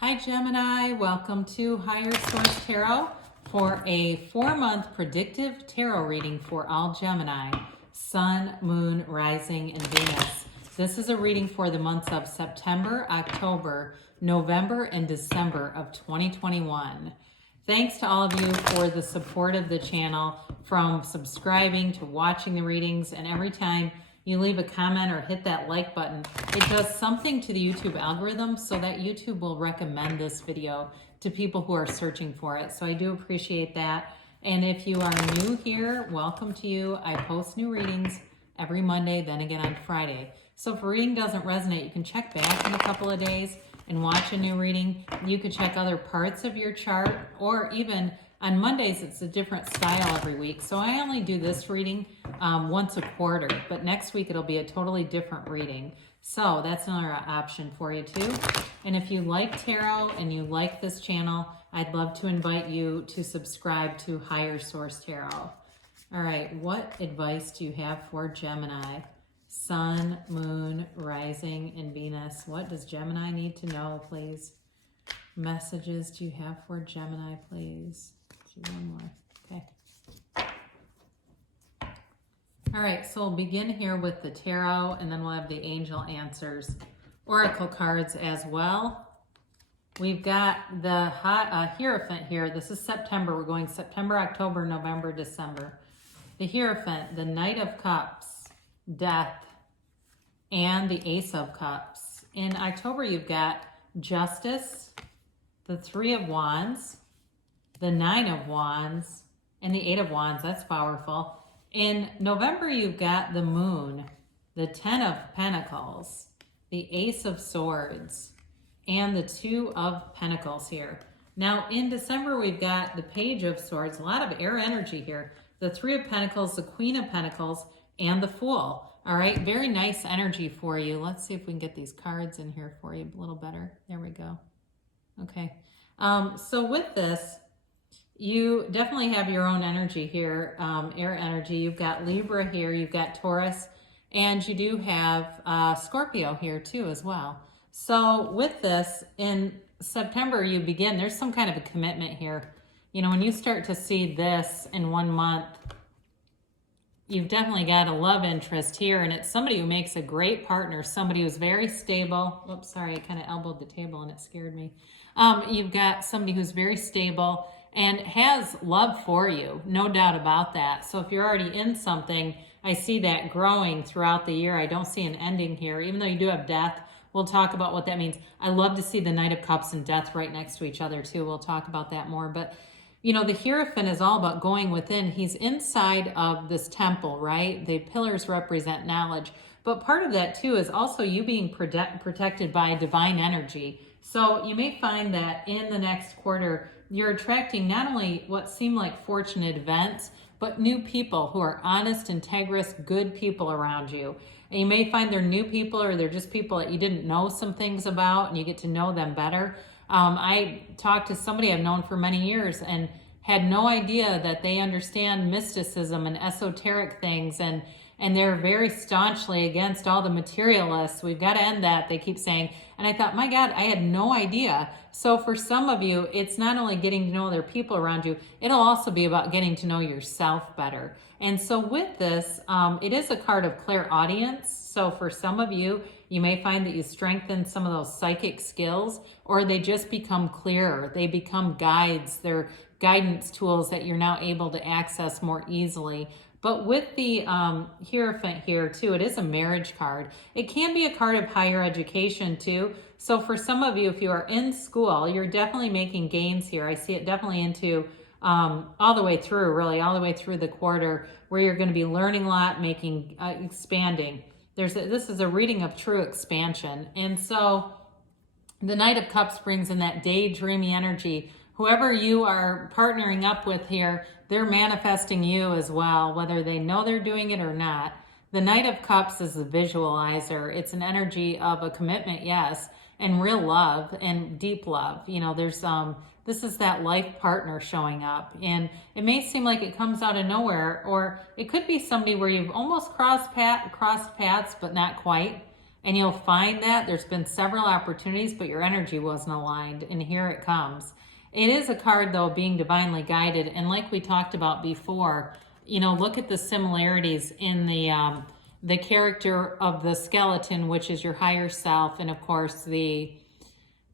Hi Gemini, welcome to Higher Source Tarot for a 4-month predictive tarot reading for all Gemini, Sun, Moon, Rising, and Venus. This is a reading for the months of September, October, November, and December of 2021. Thanks to all of you for the support of the channel, from subscribing to watching the readings, and every time you leave a comment or hit that like button, it does something to the YouTube algorithm so that YouTube will recommend this video to people who are searching for it. So I do appreciate that. And if you are new here, welcome to you. I post new readings every Monday, then again on Friday. So if a reading doesn't resonate, you can check back in a couple of days and watch a new reading. You could check other parts of your chart, or even on Mondays, it's a different style every week. So I only do this reading once a quarter, but next week it'll be a totally different reading. So that's another option for you too. And if you like tarot and you like this channel, I'd love to invite you to subscribe to Higher Source Tarot. All right, what advice do you have for Gemini? Sun, Moon, Rising, and Venus. What does Gemini need to know, please? Messages do you have for Gemini, please? Do one more. Okay. All right, so we'll begin here with the tarot, and then we'll have the angel answers, oracle cards as well. We've got the Hierophant here. This is September. We're going September, October, November, December. The Hierophant, the Knight of Cups, Death, and the Ace of Cups. In October, you've got Justice, the Three of Wands, the Nine of Wands, and the Eight of Wands. That's powerful. In November, you've got the Moon, the Ten of Pentacles, the Ace of Swords, and the Two of Pentacles here. Now, in December, we've got the Page of Swords, a lot of air energy here, the Three of Pentacles, the Queen of Pentacles, and the Fool. All right, very nice energy for you. Let's see if we can get these cards in here for you a little better. There we go. Okay, so with this, you definitely have your own energy here, air energy. You've got Libra here, you've got Taurus, and you do have Scorpio here too as well. So with this, in September you begin, there's some kind of a commitment here. You know, when you start to see this in 1 month, you've definitely got a love interest here, and it's somebody who makes a great partner, somebody who's very stable. Oops, sorry, I kind of elbowed the table and it scared me. You've got somebody who's very stable and has love for you, no doubt about that. So if you're already in something, I see that growing throughout the year. I don't see an ending here, even though you do have Death. We'll talk about what that means. I love to see the Knight of Cups and Death right next to each other too. We'll talk about that more. But you know, the Hierophant is all about going within. He's inside of this temple, right? The pillars represent knowledge. But part of that too is also you being protected by divine energy. So you may find that in the next quarter, you're attracting not only what seem like fortunate events, but new people who are honest, integrous, good people around you. And you may find they're new people, or they're just people that you didn't know some things about, and you get to know them better. I talked to somebody I've known for many years and had no idea that they understand mysticism and esoteric things, and they're very staunchly against all the materialists. We've got to end that, they keep saying. And I thought, my God, I had no idea. So for some of you, it's not only getting to know other people around you, it'll also be about getting to know yourself better. And so with this, it is a card of clairaudience. So for some of you, you may find that you strengthen some of those psychic skills, or they just become clearer. They become guides. They're guidance tools that you're now able to access more easily. But with the Hierophant here too, it is a marriage card. It can be a card of higher education too. So for some of you, if you are in school, you're definitely making gains here. I see it definitely into all the way through, really, all the way through the quarter, where you're going to be learning a lot, making, expanding. This is a reading of true expansion. And so the Knight of Cups brings in that daydreamy energy. Whoever you are partnering up with here, they're manifesting you as well, whether they know they're doing it or not. The Knight of Cups is the visualizer. It's an energy of a commitment, yes, and real love and deep love. You know, there's this is that life partner showing up, and it may seem like it comes out of nowhere, or it could be somebody where you've almost crossed paths, but not quite. And you'll find that there's been several opportunities, but your energy wasn't aligned. And here it comes. It is a card, though, being divinely guided. And like we talked about before, look at the similarities in the character of the skeleton, which is your higher self, and of course the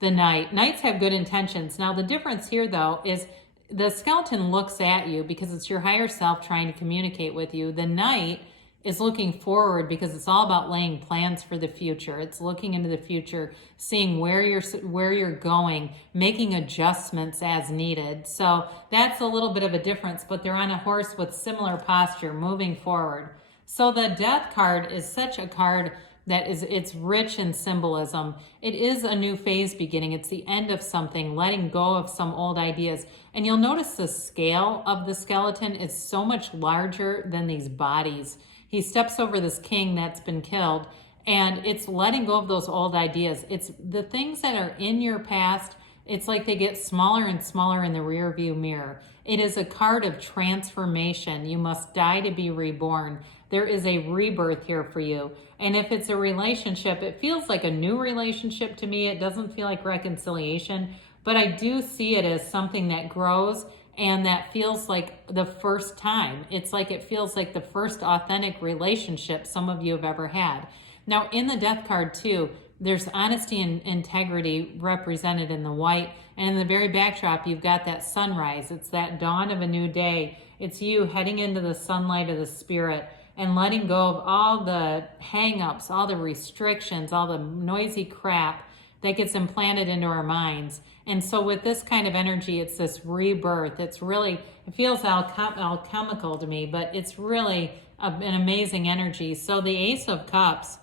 knight. Knights have good intentions. Now the difference here, though, is the skeleton looks at you because it's your higher self trying to communicate with you. The knight is looking forward because it's all about laying plans for the future. It's looking into the future, seeing where you're going, making adjustments as needed. So that's a little bit of a difference, but they're on a horse with similar posture, moving forward. So the Death card is such a card that it's rich in symbolism. It is a new phase beginning. It's the end of something, letting go of some old ideas. And you'll notice the scale of the skeleton is so much larger than these bodies. He steps over this king that's been killed, and it's letting go of those old ideas. It's the things that are in your past. It's like they get smaller and smaller in the rear view mirror. It is a card of transformation. You must die to be reborn. There is a rebirth here for you. And if it's a relationship, it feels like a new relationship to me. It doesn't feel like reconciliation, but I do see it as something that grows and that feels like the first time. It's like it feels like the first authentic relationship some of you have ever had. Now, in the Death card, too, there's honesty and integrity represented in the white. And in the very backdrop, you've got that sunrise. It's that dawn of a new day. It's you heading into the sunlight of the spirit and letting go of all the hang-ups, all the restrictions, all the noisy crap that gets implanted into our minds. And so with this kind of energy, it's this rebirth. It's really, it feels alchemical to me, but it's really an amazing energy. So the Ace of Cups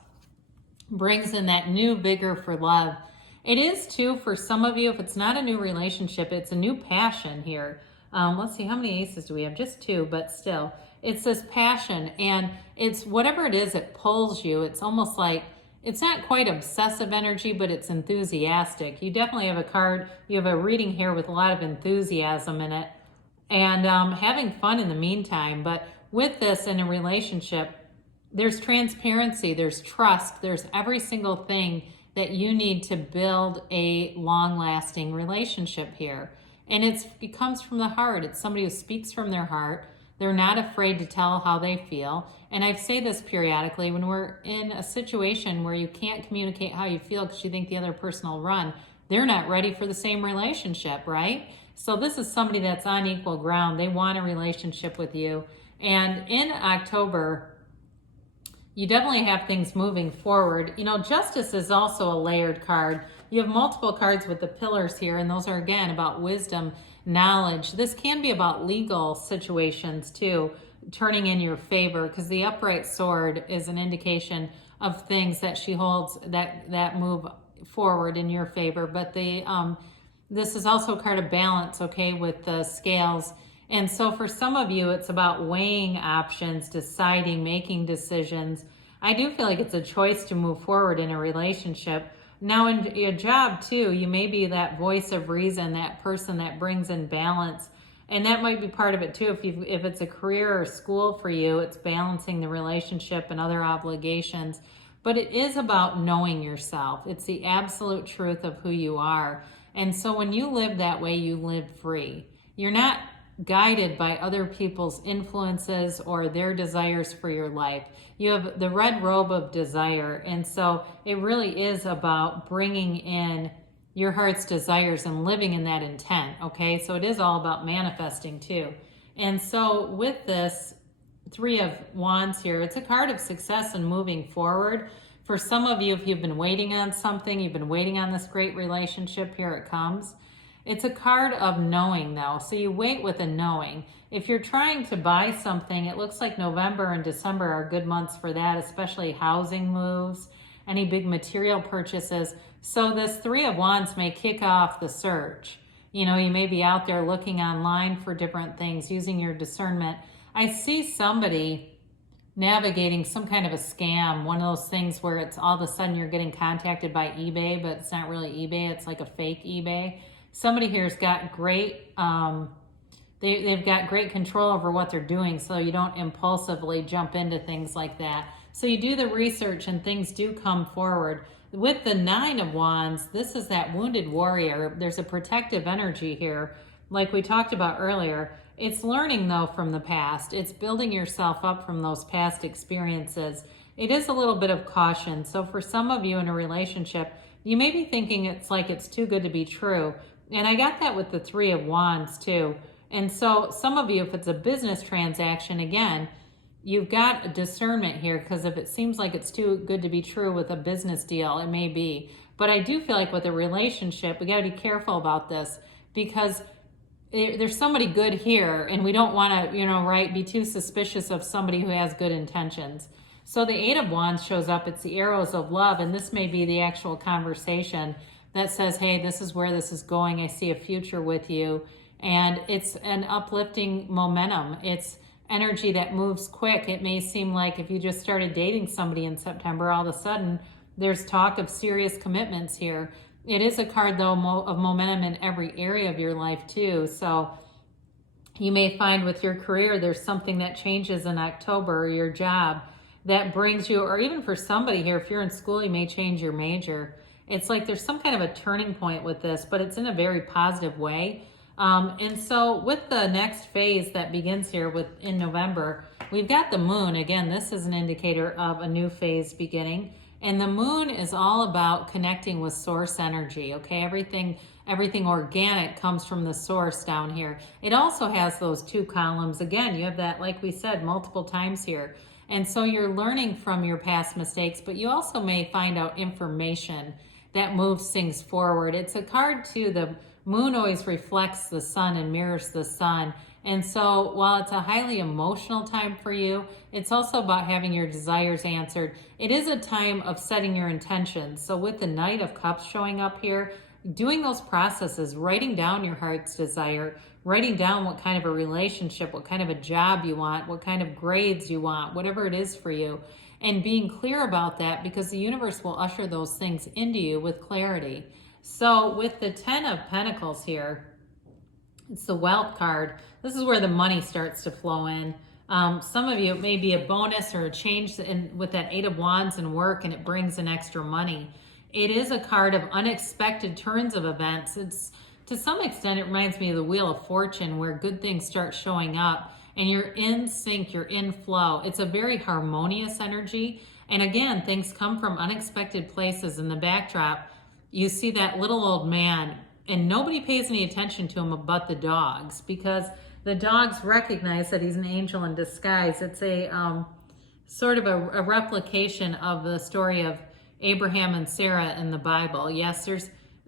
brings in that new vigor for love. It is, too, for some of you, if it's not a new relationship, it's a new passion here. Let's see, how many aces do we have? Just two, but still. It's this passion, and it's whatever it is, it pulls you. It's almost like, it's not quite obsessive energy, but it's enthusiastic. You definitely have a card, you have a reading here with a lot of enthusiasm in it, and having fun in the meantime. But with this in a relationship, there's transparency, there's trust, there's every single thing that you need to build a long-lasting relationship here. And it comes from the heart. It's somebody who speaks from their heart. They're not afraid to tell how they feel. And I say this periodically, when we're in a situation where you can't communicate how you feel because you think the other person will run, they're not ready for the same relationship, right? So this is somebody that's on equal ground. They want a relationship with you. And in October, you definitely have things moving forward. Justice is also a layered card. You have multiple cards with the pillars here, and those are, again, about wisdom, knowledge. This can be about legal situations, too, turning in your favor, because the upright sword is an indication of things that she holds that move forward in your favor. But this is also a card of balance, okay, with the scales. And so for some of you, it's about weighing options, deciding, making decisions. I do feel like it's a choice to move forward in a relationship. Now in your job too, you may be that voice of reason, that person that brings in balance. And that might be part of it too. If it's a career or school for you, it's balancing the relationship and other obligations. But it is about knowing yourself. It's the absolute truth of who you are. And so when you live that way, you live free. You're not guided by other people's influences or their desires for your life. You have the red robe of desire. And so it really is about bringing in your heart's desires and living in that intent. Okay. So it is all about manifesting too. And so with this Three of Wands here, it's a card of success and moving forward. For some of you, if you've been waiting on something, you've been waiting on this great relationship, here it comes. It's a card of knowing, though. So you wait with a knowing. If you're trying to buy something, it looks like November and December are good months for that, especially housing moves, any big material purchases. So this Three of Wands may kick off the search. You may be out there looking online for different things, using your discernment. I see somebody navigating some kind of a scam, one of those things where it's all of a sudden you're getting contacted by eBay, but it's not really eBay, it's like a fake eBay. Somebody here's got great, they've got great control over what they're doing, so you don't impulsively jump into things like that. So you do the research and things do come forward. With the Nine of Wands, this is that wounded warrior. There's a protective energy here, like we talked about earlier. It's learning, though, from the past. It's building yourself up from those past experiences. It is a little bit of caution. So for some of you in a relationship, you may be thinking it's like it's too good to be true. And I got that with the Three of Wands, too. And so some of you, if it's a business transaction, again, you've got a discernment here, because if it seems like it's too good to be true with a business deal, it may be. But I do feel like with a relationship, we got to be careful about this, because there's somebody good here, and we don't want to, right, be too suspicious of somebody who has good intentions. So the Eight of Wands shows up. It's the arrows of love, and this may be the actual conversation that says, hey, this is where this is going. I see a future with you. And it's an uplifting momentum. It's energy that moves quick. It may seem like if you just started dating somebody in September, all of a sudden there's talk of serious commitments here. It is a card, though, of momentum in every area of your life, too. So you may find with your career, there's something that changes in October, or your job that brings you, or even for somebody here, if you're in school, you may change your major. It's like there's some kind of a turning point with this, but it's in a very positive way. And so with the next phase that begins here in November, we've got the moon. Again, this is an indicator of a new phase beginning. And the moon is all about connecting with source energy, okay? Everything organic comes from the source down here. It also has those two columns. Again, you have that, like we said, multiple times here. And so you're learning from your past mistakes, but you also may find out information that moves things forward. It's a card, too. The moon always reflects the sun and mirrors the sun. And so while it's a highly emotional time for you, it's also about having your desires answered. It is a time of setting your intentions. So with the Knight of Cups showing up here, doing those processes, writing down your heart's desire, writing down what kind of a relationship, what kind of a job you want, what kind of grades you want, whatever it is for you, and being clear about that, because the universe will usher those things into you with clarity. So with the Ten of Pentacles here, it's the wealth card. This is where the money starts to flow in. Some of you, it may be a bonus or a change with that Eight of Wands and work, and it brings in extra money. It is a card of unexpected turns of events. It's, to some extent, it reminds me of the Wheel of Fortune, where good things start showing up and you're in sync, you're in flow. It's a very harmonious energy. And again, things come from unexpected places. In the backdrop, you see that little old man, and nobody pays any attention to him but the dogs, because the dogs recognize that he's an angel in disguise. It's a sort of a replication of the story of Abraham and Sarah in the Bible. Yes,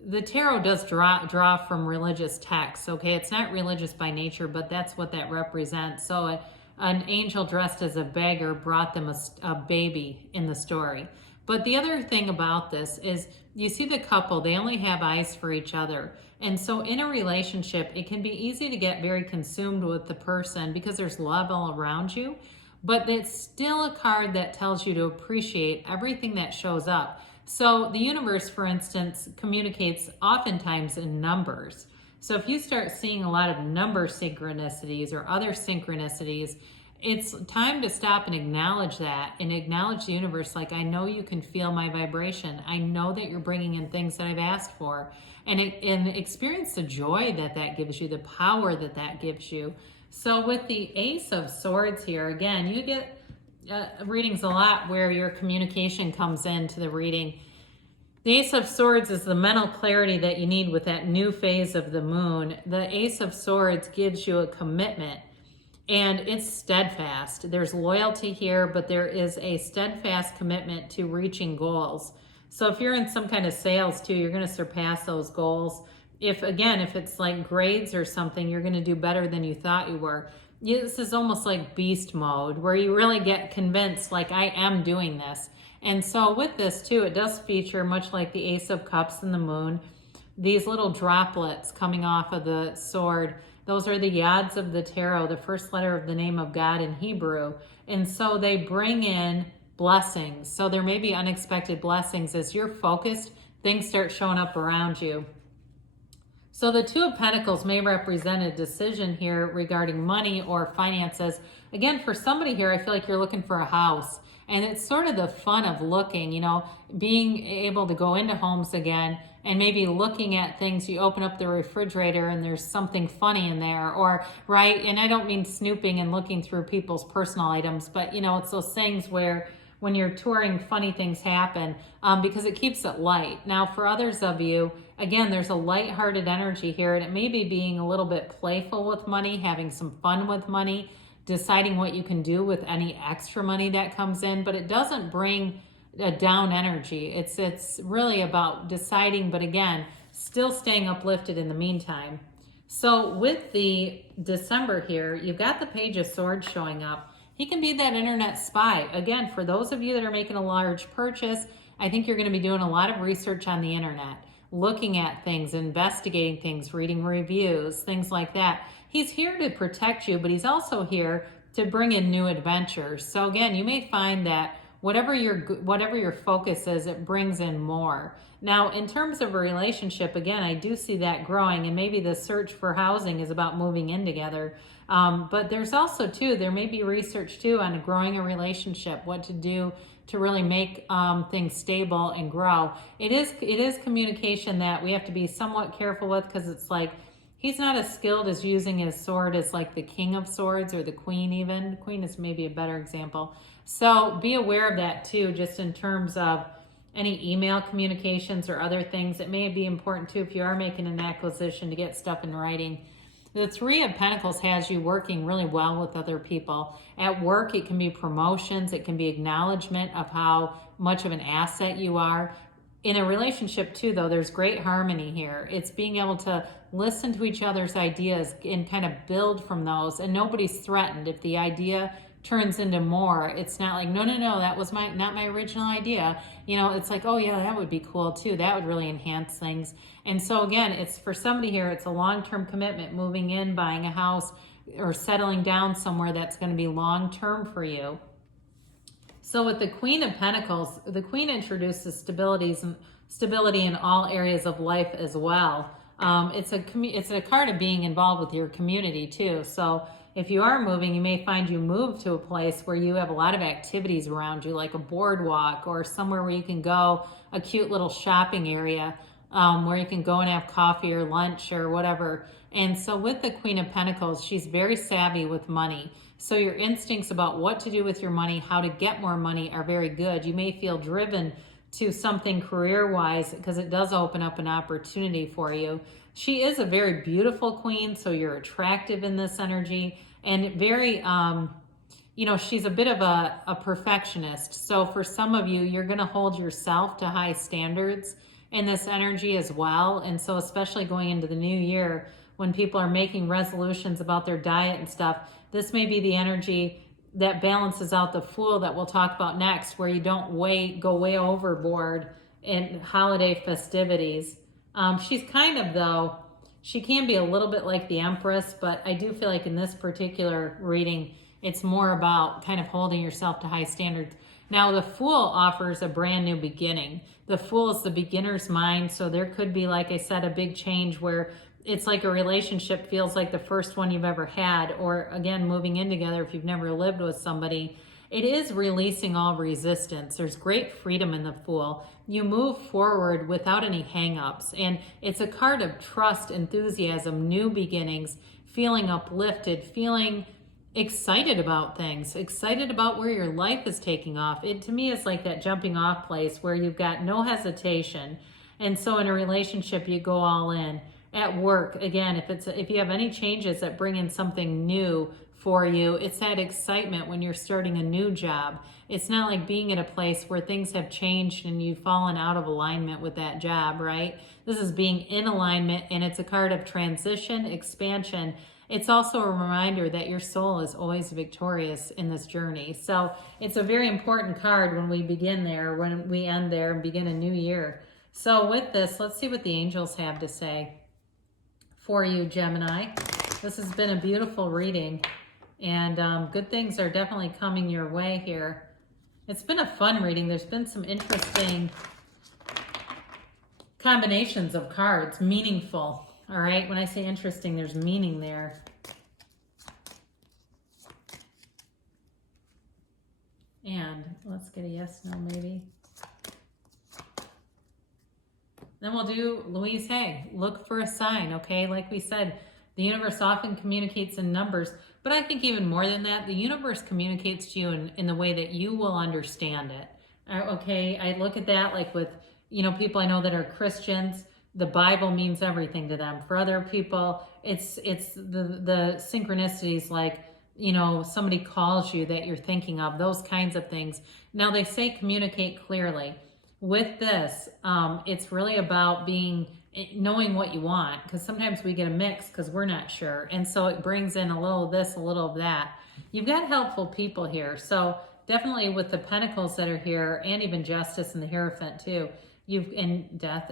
the tarot does draw from religious texts, okay? It's not religious by nature, but that's what that represents. So an angel dressed as a beggar brought them a baby in the story. But the other thing about this is, you see the couple, they only have eyes for each other. And so in a relationship, it can be easy to get very consumed with the person because there's love all around you. But it's still a card that tells you to appreciate everything that shows up. So the universe, for instance, communicates oftentimes in numbers. So if you start seeing a lot of number synchronicities or other synchronicities, it's time to stop and acknowledge that, and acknowledge the universe. Like, I know you can feel my vibration. I know that you're bringing in things that I've asked for, and experience the joy that gives you, the power that gives you. So with the Ace of Swords here, again, you get readings a lot where your communication comes into the reading. The Ace of Swords is the mental clarity that you need with that new phase of the moon. The Ace of Swords gives you a commitment, and it's steadfast. There's loyalty here, but there is a steadfast commitment to reaching goals. So if you're in some kind of sales too, you're going to surpass those goals. If it's like grades or something, you're going to do better than you thought you were. This is almost like beast mode, where you really get convinced, like, I am doing this. And so with this too, it does feature, much like the Ace of Cups and the moon, these little droplets coming off of the sword. Those are the yads of the tarot, the first letter of the name of God in Hebrew. And so they bring in blessings. So there may be unexpected blessings. As you're focused, things start showing up around you. So the Two of Pentacles may represent a decision here regarding money or finances. Again, for somebody here, I feel like you're looking for a house. And it's sort of the fun of looking, you know, being able to go into homes again and maybe looking at things. You open up the refrigerator and there's something funny in there, or, right? And I don't mean snooping and looking through people's personal items, but, you know, it's those things where when you're touring, funny things happen, because it keeps it light. Now, for others of you, again, there's a lighthearted energy here, and it may be being a little bit playful with money, having some fun with money, deciding what you can do with any extra money that comes in, but it doesn't bring a down energy. It's really about deciding, but again, still staying uplifted in the meantime. So with the December here, you've got the Page of Swords showing up. He can be that internet spy. Again, for those of you that are making a large purchase, I think you're going to be doing a lot of research on the internet, looking at things, investigating things, reading reviews, things like that. He's here to protect you, but he's also here to bring in new adventures. So again, you may find that whatever your focus is, it brings in more. Now, in terms of a relationship, again, I do see that growing, and maybe the search for housing is about moving in together. But there's also, too, there may be research, too, on growing a relationship, what to do to really make things stable and grow. It is communication that we have to be somewhat careful with, because it's like he's not as skilled as using his sword as like the King of Swords or the Queen even. The Queen is maybe a better example. So be aware of that, too, just in terms of any email communications or other things. It may be important, too, if you are making an acquisition, to get stuff in writing. The Three of Pentacles has you working really well with other people. At work, it can be promotions. It can be acknowledgement of how much of an asset you are. In a relationship, too, though, there's great harmony here. It's being able to listen to each other's ideas and kind of build from those. And nobody's threatened. If the idea turns into more, it's not like, no, that was not my original idea. You know, it's like, oh yeah, that would be cool too. That would really enhance things. And so again, it's for somebody here, it's a long-term commitment, moving in, buying a house, or settling down somewhere that's going to be long-term for you. So with the Queen of Pentacles, the Queen introduces stability in all areas of life as well. It's a card of being involved with your community too. So if you are moving, you may find you move to a place where you have a lot of activities around you, like a boardwalk or somewhere where you can go, a cute little shopping area where you can go and have coffee or lunch or whatever. And so with the Queen of Pentacles, she's very savvy with money. So your instincts about what to do with your money, how to get more money, are very good. You may feel driven to something career-wise because it does open up an opportunity for you. She is a very beautiful queen, so you're attractive in this energy, and very, you know, she's a bit of a perfectionist. So for some of you, you're going to hold yourself to high standards in this energy as well. And so especially going into the new year, when people are making resolutions about their diet and stuff, this may be the energy that balances out the Fool that we'll talk about next, where you don't go way overboard in holiday festivities. She's kind of, though, she can be a little bit like the Empress, but I do feel like in this particular reading, it's more about kind of holding yourself to high standards. Now, the Fool offers a brand new beginning. The Fool is the beginner's mind, so there could be, like I said, a big change where it's like a relationship feels like the first one you've ever had, or again, moving in together if you've never lived with somebody. It is releasing all resistance. There's great freedom in the Fool. You move forward without any hang-ups, and it's a card of trust, enthusiasm, new beginnings, feeling uplifted, feeling excited about things, excited about where your life is taking off. It, to me, is like that jumping off place where you've got no hesitation. And so in a relationship, you go all in. At work, again, if you have any changes that bring in something new for you, it's that excitement when you're starting a new job. It's not like being at a place where things have changed and you've fallen out of alignment with that job, right? This is being in alignment, and it's a card of transition, expansion. It's also a reminder that your soul is always victorious in this journey. So it's a very important card when we begin there, when we end there and begin a new year. So with this, let's see what the angels have to say for you, Gemini. This has been a beautiful reading, and good things are definitely coming your way here. It's been a fun reading. There's been some interesting combinations of cards, meaningful. All right, when I say interesting, there's meaning there. And let's get a yes, no, maybe. Then we'll do Louise Hay. Look for a sign, okay? Like we said, the universe often communicates in numbers, but I think even more than that, the universe communicates to you in the way that you will understand it. Okay, I look at that like with, you know, people I know that are Christians, the Bible means everything to them. For other people, it's the synchronicities, like, you know, somebody calls you that you're thinking of, those kinds of things. Now they say communicate clearly. With this, it's really about knowing what you want, because sometimes we get a mix because we're not sure. And so it brings in a little of this, a little of that. You've got helpful people here. So definitely with the Pentacles that are here, and even Justice and the Hierophant too, in Death,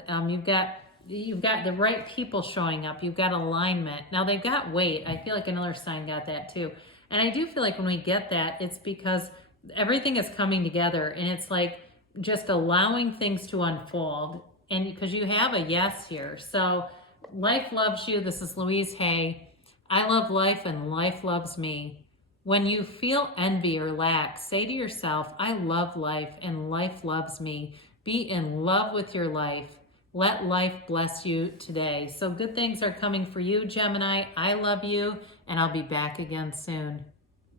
you've got the right people showing up. You've got alignment. Now they've got weight. I feel like another sign got that too. And I do feel like when we get that, it's because everything is coming together, and it's like just allowing things to unfold. And because you have a yes here. So life loves you. This is Louise Hay. I love life and life loves me. When you feel envy or lack, say to yourself, I love life and life loves me. Be in love with your life. Let life bless you today. So good things are coming for you, Gemini. I love you, and I'll be back again soon.